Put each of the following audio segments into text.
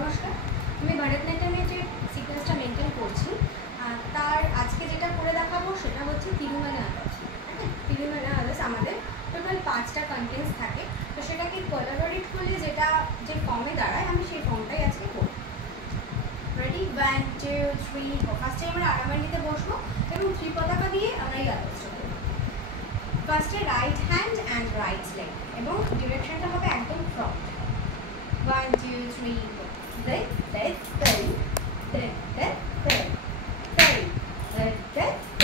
নমস্কার, আমি ভরতনাট্যমের সিকোয়েন্সটা মেনটেন করছি। তার আজকে যেটা করে দেখাবো সেটা হচ্ছে তিরুমালা আদাস। তিরুমালা আদাস আমাদের টোটাল 5টা কন্টেন্টস থাকে, তো সেটাকে কোলাবোরেট করলে যেটা যে ফর্মে দাঁড়ায় আমি সেই ফর্মটাই আজকে করব। রেডি, 1 2 3। ফার্স্টে আমরা আরামান্ডিতে বসবো এবং 3 পতাকা দিয়ে আমরা এই আদাসটা করব। ফার্স্টে right hand and right leg এবং ডিরেকশনটা হবে একদম front. 1 2 3 4। Then then then then then then then then then then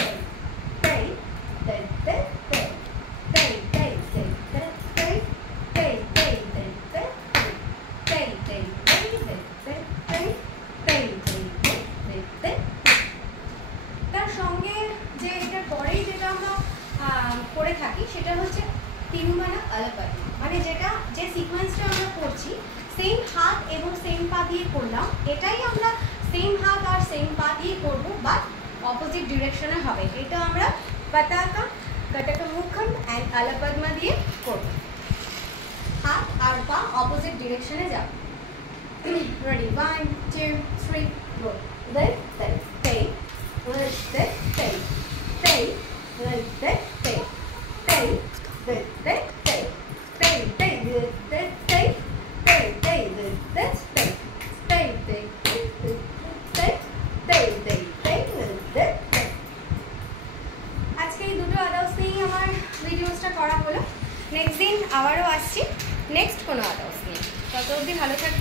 then then তার সঙ্গে যে এটার পরেই যেটা আমরা করে থাকি সেটা হচ্ছে তিরুমালা আলাপাতি, মানে যেটা যে সিকোয়েন্সটা আমরা করছি সেম হাত এবং সেম পা দিয়ে করলাম, এটাই আমরা সেম হাত আর সেম পা দিয়ে করবো, বাট অপোজিট ডিরেকশনে হবে। এটা আমরা পতাকা কটকমুখম অ্যান্ড আলাপদ্মা দিয়ে করবো, হাত আর পা অপোজিট ডিরেকশনে যাবে। রেডি, 1 2 3 গো। দেন দেন দেন দেন দেন দেন দেন দেন দেন দেন দেন দেন আজকে এই দুটো আদার্স নিয়েই আমার ভিডিওসটা করা হলো। নেক্সট দিন আবারও আসছি নেক্সট কোনো আদার্স নিয়ে। তত অবধি ভালো থাকবেন।